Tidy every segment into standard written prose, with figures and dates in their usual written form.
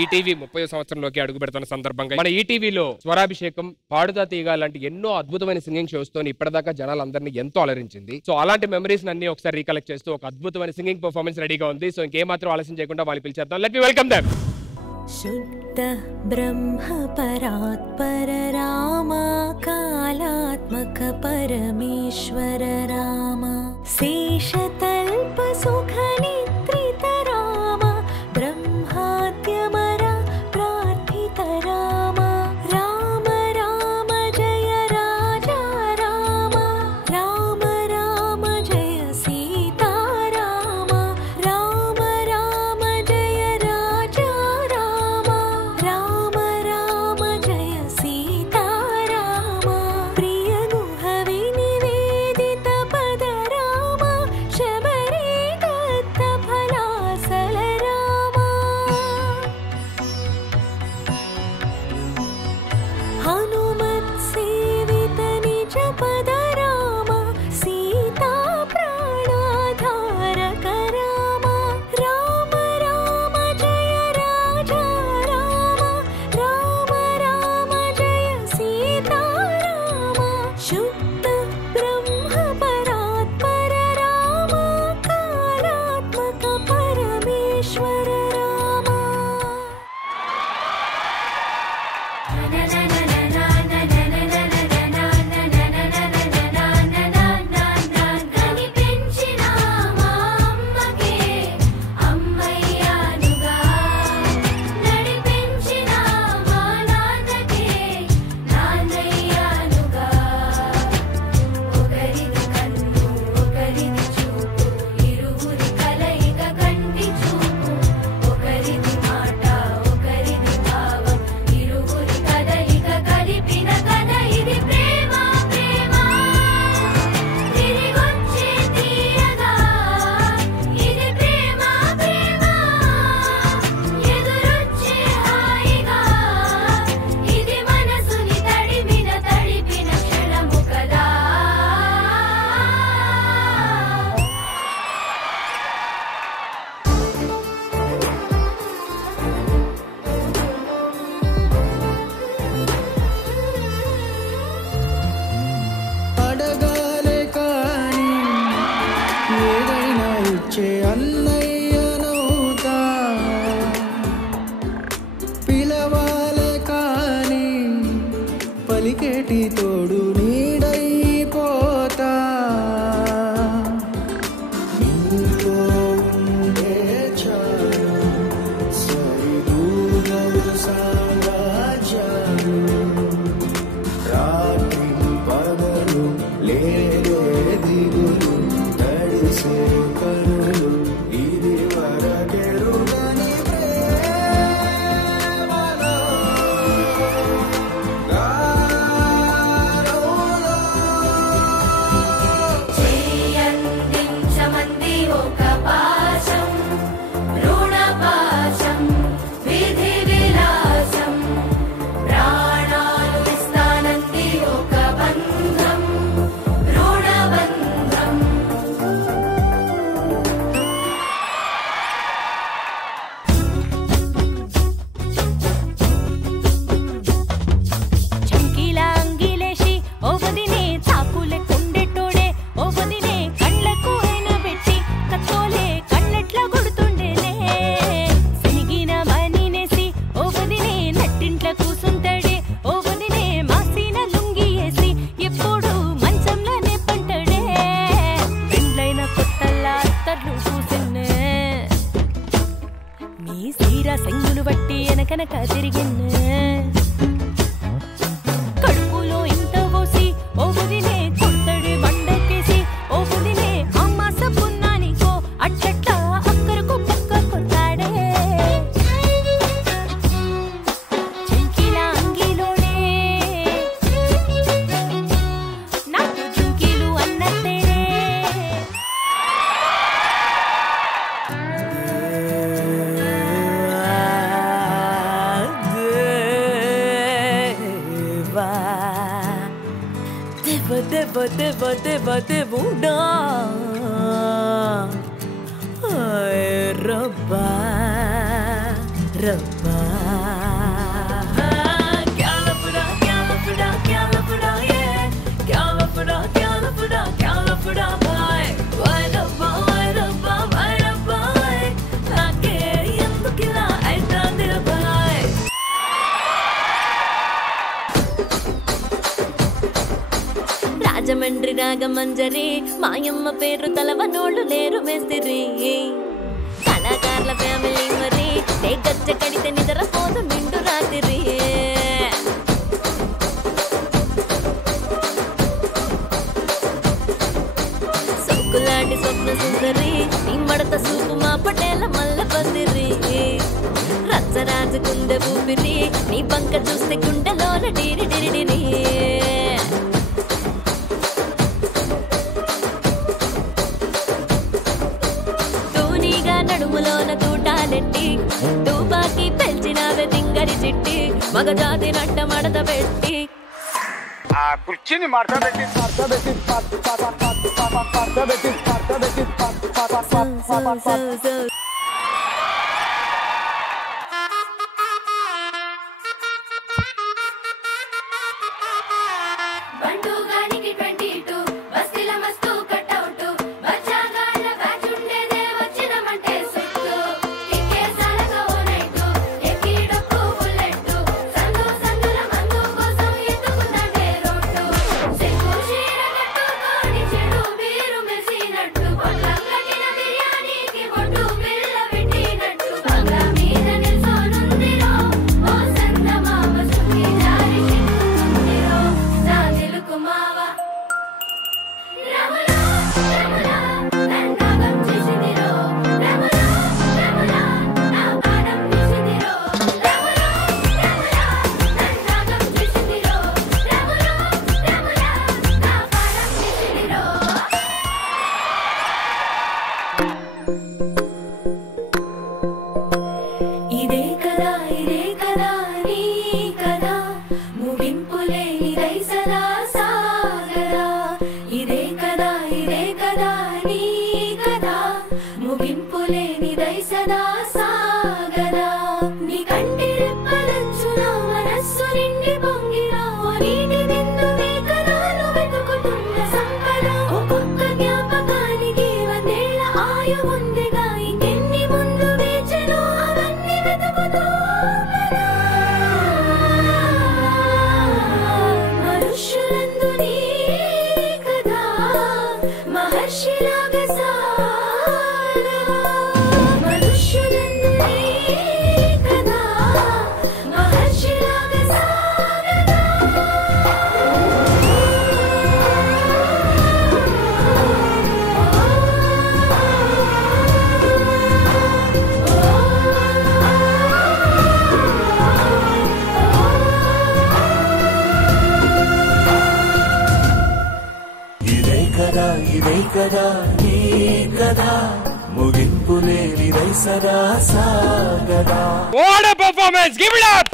ETV 30వ సంవత్సరంలోకి అడుగు పెడుతున్న సందర్భంగా మన ఈటీవీలో స్వరాభిషేకం, పాడుతా తీగ లాంటి ఎన్నో అద్భుతమైన సింగింగ్ షోస్ తో ఇప్పటిదాకా జనాలందరినీ ఎంతో అలరించింది. సో అలాంటి మెమరీస్ అన్ని ఒకసారి రీకలెక్ట్ చేస్తూ ఒక అద్భుతమైన సింగింగ్ పర్ఫార్మెన్స్ రెడీగా ఉంది. సో ఇంకేమాత్రం ఆలస్యం చేయకుండా వాళ్ళు పిలిచేద్దాం. Let me welcome them. శుద్ధ బ్రహ్మ పరాత్పర రామ కాలాత్మక పరమేశ్వర రామ శేషతల్ప సుఖ నిద్రిత రామ బ్రహ్మాద్యమర ప్రార్థిత రామ రామ రామ జయ రాజా రామ రామ రామ జయ సీతా రామ రామ రామ జయ రాజా రామ రామ రామ జయ సీతా రామ ప్రియ గుహ వినివేదిత పద రామ శబరి దత్త ఫలాసల రామ హనుమత్ సేవిత నిజ పద రామ సీతా ప్రాణాధారక రామ రామ రామ జయ రాజా రామ రామ రామ జయ సీతా రామ శుద్ధ బ్రహ్మ పరాత్పర రామ కాలాత్మక పరమేశ్వర రామ కనిపించిన మా అమ్మకే అమ్మయ్యానుగా నడిపించిన మా నాన్నకే నాన్నయ్యానుగా ఒకరిది కన్ను ఒకరిది చూపు ఇరువురి కలయిక కంటి చూపు ఒకరిది మాట ఒకరిది భావం ఇరువురి కదలిక కలిపిన కథ ఇది ప్రేమ ప్రేమ తిరిగొచ్చే తీయగా ఇది ప్రేమ ప్రేమ ఎదురొచ్చే హాయిగా ఇది మనసుని తడిపిన క్షణము కదా అడగాలే కాని ఏదైనా ఇచ్చే అన్నయ్యనవుతా పిలవాలే కాని పలికేటి తోడు నీడైపోతా నీతో ఉండే చాలు సరిదూగవు సామ్రాజ్యాలు రాత్రి పగలు లేదే దిగులు తడిసే కనులు ఇది వరకెరుగని ప్రేమలో గారోలో చేయందించమంది ఒక పాశం రుణ పాశం విధి విలాసం ప్రాణాలు ఇస్తానంది ఒక బంధం రుణబంధం చంకీలా అంగిలేసి ఓ వదినే చాకులే కొండెట్టోడే ఓ వదినే కళ్ళకు అయిన పెట్టి కత్తోలే కన్నెట్లా కొడుతుండేలే సినిగిన మనినేసి ఓ వదినే నట్టింట్ల కూసుంటాడే ఓ వదినే మాసిన లుంగి వేసి ఎప్పుడు మంచంలోనే పంటడే పెండ్లైన కొత్తల్లా అత్తర్లు కూసున్నే నీ సీర సంగులు బట్టి వెనకనక తిరిగిన్నే కడుపులో ఇంత పోసి ఓ వదినే కొత్తడి బండకేసి ఓ వదినే అమ్మ సపున్నానికో అట్టట్లా అక్కరకు పక్క కొట్టాడే చెంకిలా అంగిలోనే నాకు చుంకీలు అన్నత్తేనే దేవుడా రబ్బా రవ్వా క్యాలపుడా క్యాలపుడా క్యాలపుడా క్యాలపుడా క్యాలపుడా క్యాలపుడా బాయ్ వైరవ్వా వైరవ్వా వైరవ్వా నాకే ఎందుకిలా అయితాంది బాయ్ రాజమండ్రి రాగమంజరి మాయమ్మ పేరు తలవనోళ్ళు లేరు మేస్తిరి కళాకారుల ఫ్యామిలీ మరి గచ్చ కడితే నిద్రపోదు నిండు రాత్రి సొక్కులాంటి స్వప్న సుందరి నీ మడత సూపు మా పటేల మల్ల పందిరి రచ్చరాజు కుందె ఊపిరి నీ బంక చూస్తే గుండెలోన డిరి డిరిడిరి నడుములోన తూటాలెట్టి తుపాకి పెంచినావే తింగరి చిట్టి మగజాతి నట్ట మడత పెట్టి ఆ కుర్చీని మార్చబెట్టి కదా నీ కథ ముగింపు లేనిదై సదా సాగదా. What a performance! Give it up!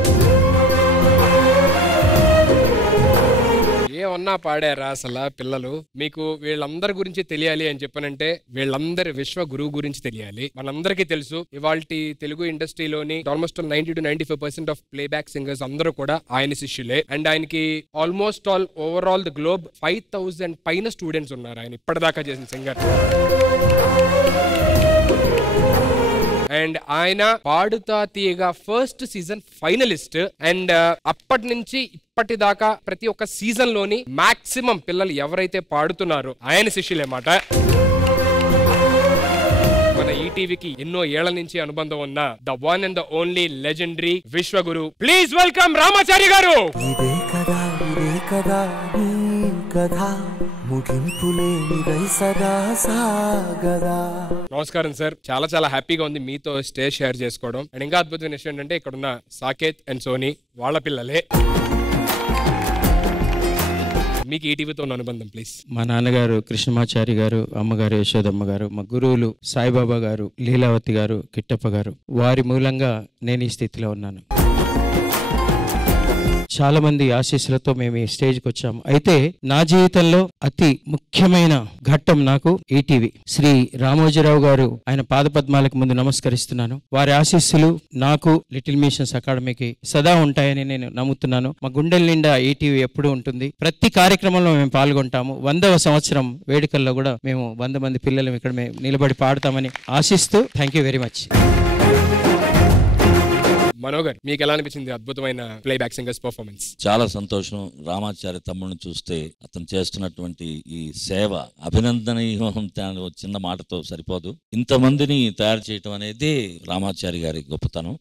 ఏమన్నా పాడారా అసలు పిల్లలు? మీకు వీళ్ళందరి గురించి తెలియాలి అని చెప్పనంటే వీళ్ళందరి విశ్వ గురువు గురించి తెలియాలి. మనందరికీ తెలుసు ఇవాల్టి తెలుగు ఇండస్ట్రీలోని almost 90 to 95% of playback singers అందరూ కూడా ఆయన శిష్యులే. అండ్ ఆయనకి almost all overall the globe 5000 పైన స్టూడెంట్స్ ఉన్నారు ఆయన ఇప్పటిదాకా చేసిన సింగర్. అండ్ ఆయన పాడుతా తీయగా ఫస్ట్ సీజన్ ఫైనలిస్ట్. అండ్ అప్పటి నుంచి ఇప్పటిదాకా ప్రతి ఒక్క సీజన్ లోని మాక్సిమం పిల్లలు ఎవరైతే పాడుతున్నారో ఆయన శిష్యులేమాట. మన ఈటీవీకి ఎన్నో ఏళ్ల నుంచి అనుబంధం ఉన్న the one and the only legendary Vishwaguru. Please welcome Ramachari గారు. ఇదే కదా ఇదే కదా నీ కథ ముగింపు లేనిదై సదా సాగదా. నమస్కారం సార్, చాలా చాలా హ్యాపీగా ఉంది మీతో స్టేజ్ షేర్ చేసుకోవడం. అండ్ ఇంకా అద్భుతమైన విషయం ఏంటంటే ఇక్కడ ఉన్న సాకేత్ అండ్ సోనీ వాళ్ళ పిల్లలే. మీకు ఈటీవీతో ఉన్న అనుబంధం ప్లీజ్. మా నాన్నగారు కృష్ణమాచారి గారు, అమ్మగారు యశోదమ్మ గారు, మా గురువులు సాయిబాబా గారు, లీలావతి గారు, కిట్టప్ప గారు, వారి మూలంగా నేను ఈ స్థితిలో ఉన్నాను. చాలా మంది ఆశీస్సులతో మేము ఈ స్టేజ్కి వచ్చాము. అయితే నా జీవితంలో అతి ముఖ్యమైన ఘట్టం నాకు ఈటీవీ శ్రీ రామోజీరావు గారు ఆయన పాదపద్మాలకు ముందు నమస్కరిస్తున్నాను. వారి ఆశీస్సులు నాకు లిటిల్ మిషన్స్ అకాడమీకి సదా ఉంటాయని నేను నమ్ముతున్నాను. మా గుండెల నిండా ఈటీవీ ఎప్పుడూ ఉంటుంది. ప్రతి కార్యక్రమంలో మేము పాల్గొంటాము. 100వ సంవత్సరం వేడుకల్లో కూడా మేము 100 మంది పిల్లలు ఇక్కడ మేము నిలబడి పాడతామని ఆశిస్తూ థ్యాంక్ యూ వెరీ మచ్. మనోగర్, మీకు ఎలా అనిపించింది అద్భుతమైన ప్లేబ్యాక్ సింగర్స్ పర్ఫార్మెన్స్? చాలా సంతోషం. రామాచారి తమ్ముడిని చూస్తే అతను చేస్తున్నటువంటి ఈ సేవ అభినందనీయం. చిన్న మాటతో సరిపోదు. ఇంతమందిని తయారు చేయటం అనేది రామాచారి గారి గొప్పతనం.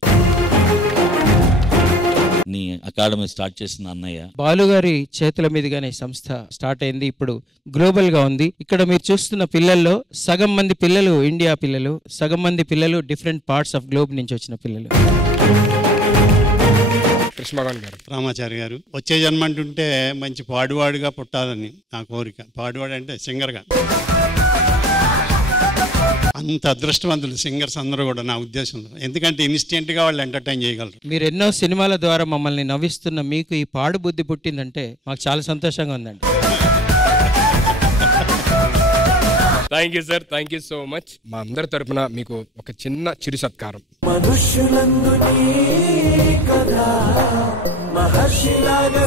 నీ అకాడమీ స్టార్ట్ చేసిన అన్నయ్య బాలుగారి చేతుల మీదుగానే సంస్థ స్టార్ట్ అయింది. ఇప్పుడు గ్లోబల్ గా ఉంది. ఇక్కడ మీరు చూస్తున్న పిల్లల్లో సగం మంది పిల్లలు ఇండియా పిల్లలు, సగం మంది పిల్లలు డిఫరెంట్ పార్ట్స్ ఆఫ్ గ్లోబ్ నుంచి వచ్చిన పిల్లలు. కృష్ణమోహన్ గారు, రామాచారి గారు వచ్చే జన్మ అంటుంటే మంచి పాడువాడుగా పుట్టాలని నా కోరిక. పాడువాడు అంటే సింగర్గా. అంత అదృష్టవంతులు సింగర్స్ అందరూ కూడా నా ఉద్దేశంలో. ఎందుకంటే ఇన్స్టెంట్గా వాళ్ళు ఎంటర్టైన్ చేయగలరు. మీరు ఎన్నో సినిమాల ద్వారా మమ్మల్ని నవ్విస్తున్న మీకు ఈ పాడు బుద్ధి పుట్టిందంటే మాకు చాలా సంతోషంగా ఉందండి. Thank you sir, thank you so much. మా అందరి తరపున మీకు ఒక చిన్న చిరు సత్కారం. మనుష్యులందు నీ కథ మహర్షిలాగా